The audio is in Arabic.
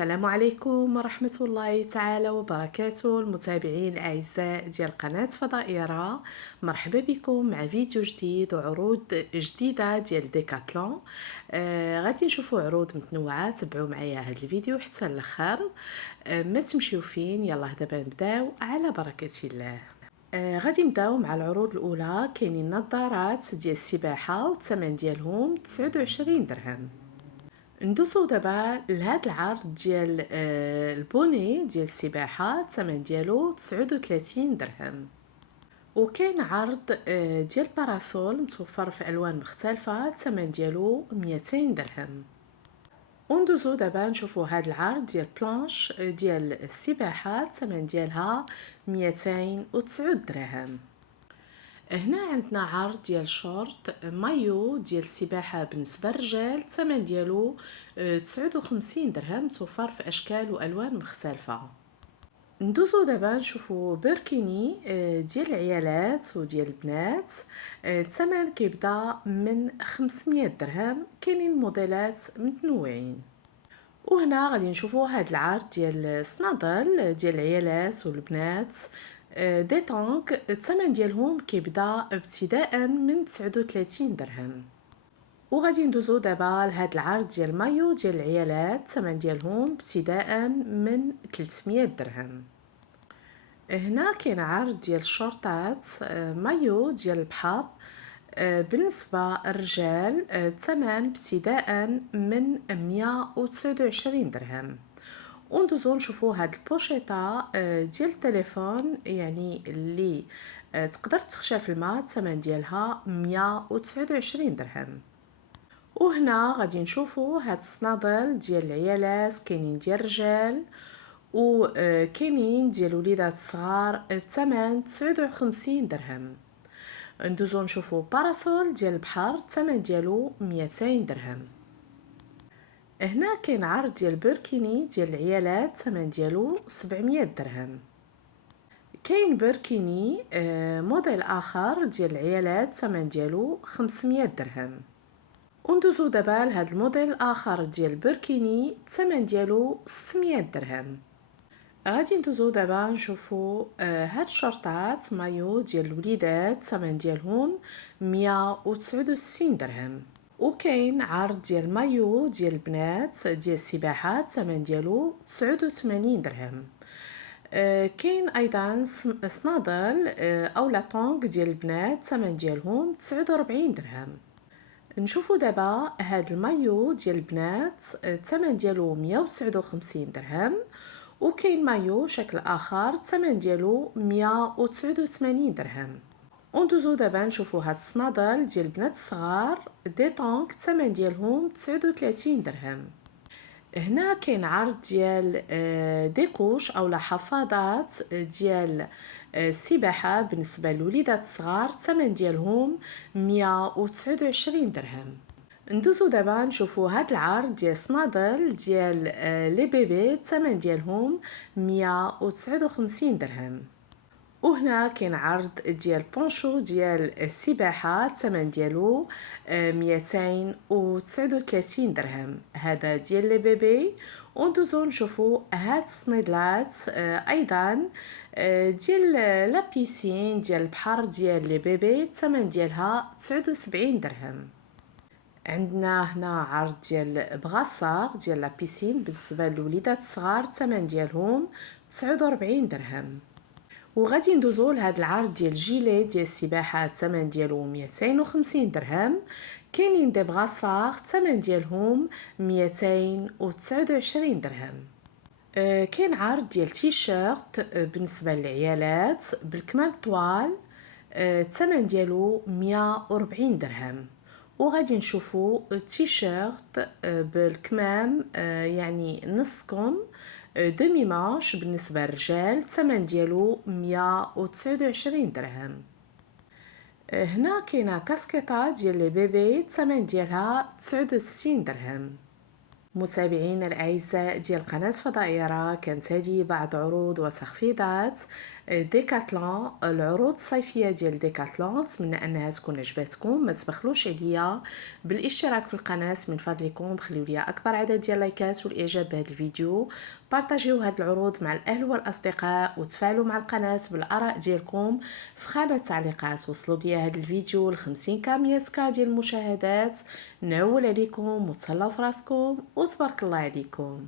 السلام عليكم ورحمة الله تعالى وبركاته. المتابعين الأعزاء ديال قناة فضائية را، مرحبا بكم مع فيديو جديد وعروض جديدة ديال ديكاتلون. غادي نشوفوا عروض متنوعة، تبعوا معايا هذا الفيديو حتى الاخر. ما تمشيو فين، يلا دابا نبداو على بركة الله. غادي نبداو مع العروض الاولى. كاينين نظارات ديال السباحه والثمن ديالهم 29 درهم. ندوزو دابا لهاد العرض ديال البوني ديال السباحه، الثمن ديالو 39 درهم. وكاين عرض ديال باراسول متوفر في الوان مختلفه، الثمن ديالو 200 درهم. وندوزو دابا نشوفو هاد العرض ديال بلانش ديال السباحه، الثمن ديالها 209 درهم. هنا عندنا عرض ديال شورت مايو ديال السباحه بالنسبه للرجال، الثمن ديالو 59 درهم، متوفر في اشكال والوان مختلفه. ندوزو دابا نشوفو بيركيني ديال العيالات وديال البنات، الثمن كيبدا من 500 درهم. كاينين موديلات متنوعين. وهنا غادي نشوفوا هاد العرض ديال صنادل ديال العيالات والبنات دي طونك، الثمن ديالهم كيبدا ابتداء من 39 درهم. وغادي ندوزو دابا لهاد العرض ديال مايو ديال العيالات، الثمن ديالهم ابتداء من 300 درهم. هنا كاين عرض ديال الشورتات مايو ديال البحر بالنسبة للرجال، الثمن ابتداء من 129 درهم. وندوزو نشوفو هاد البوشيطة ديال التليفون، يعني اللي تقدر تخشى في الماء، الثمن ديالها 129 درهم. وهنا غادي نشوفو هاد الصنادل ديال العيالات، كاينين ديال الرجال وكاينين ديال وليدات صغار، الثمن 59 درهم. ندوزو نشوفو باراسول ديال البحر، الثمن ديالو 200 درهم. هنا كاين عرض ديال بيركيني ديال العيالات، الثمن ديالو 700 درهم. كاين بيركيني موديل اخر ديال العيالات، الثمن ديالو 500 درهم. وندوزو دابا لهاد الموديل اخر ديال بيركيني، الثمن ديالو 600 درهم. غادي ندوزو دابا نشوفو هاد الشورطات مايو ديال الوليدات، الثمن ديالهم 169 درهم. وكاين عرض ديال مايو ديال البنات ديال السباحه، الثمن ديالو 89 درهم. كاين ايضا صنادل اولا طونك ديال البنات، الثمن ديالهم 49 درهم. نشوفو دابا هاد المايو ديال البنات، الثمن ديالو 159 درهم. وكاين مايو شكل اخر، الثمن ديالو 189 درهم. وندوزو دابا نشوفو هاد الصنادل ديال البنات الصغار دي طونك، الثمن ديالهم 39 درهم. هنا كاين عرض ديال ديكوش اولا حفاضات ديال السباحه بالنسبه للوليدات الصغار، الثمن ديالهم 129 درهم. ندوزو دابا نشوفو هاد العرض ديال صنادل ديال لي بيبي، الثمن ديالهم 159 درهم. وهنا كاين عرض ديال بونشو ديال السباحه، الثمن ديالو 239 درهم. هذا ديال لي بيبي. وندوزو نشوفو هاد الصنيدلات ايضا ديال لا بيسين ديال البحر ديال لي بيبي، الثمن ديالها 79 درهم. عندنا هنا عرض ديال بغاصاغ ديال لا بيسين بالنسبه للوليدات الصغار، الثمن ديالهم 49 درهم. وغادي ندوزو لهاد العرض ديال جيلي ديال السباحه، الثمن ديالو 250 درهم. كاينين دي بغاصاغ، الثمن ديالهم 229 درهم. كاين عرض ديال تيشيرت بالنسبه للعيالات بالكمام طوال، الثمن ديالو 140 درهم. وغادي نشوفو تيشيرت بالكمام يعني نص كم دمي ماش بالنسبه للرجال، الثمن ديالو 129 درهم. هنا كاينه كاسكيطه ديال لي بيبي، الثمن ديالها 69 درهم. متابعينا الاعزاء ديال قناه فضائيه، كانت هذه بعض عروض وتخفيضات ديكاتلون، العروض الصيفية ديال ديكاتلون، نتمنى انها تكون عجباتكم. ما تبخلوش عليا بالاشتراك في القناة من فضلكم، خليو لي اكبر عدد ديال اللايكات والاعجاب بهذا الفيديو، بارطاجيو هذه العروض مع الاهل والاصدقاء، وتفاعلوا مع القناة بالاراء ديالكم في خانة التعليقات. وصلوا لي هذا الفيديو ل 50 كا 100 كا ديال المشاهدات، نعول عليكم وتهلاو في راسكم وتبارك الله عليكم.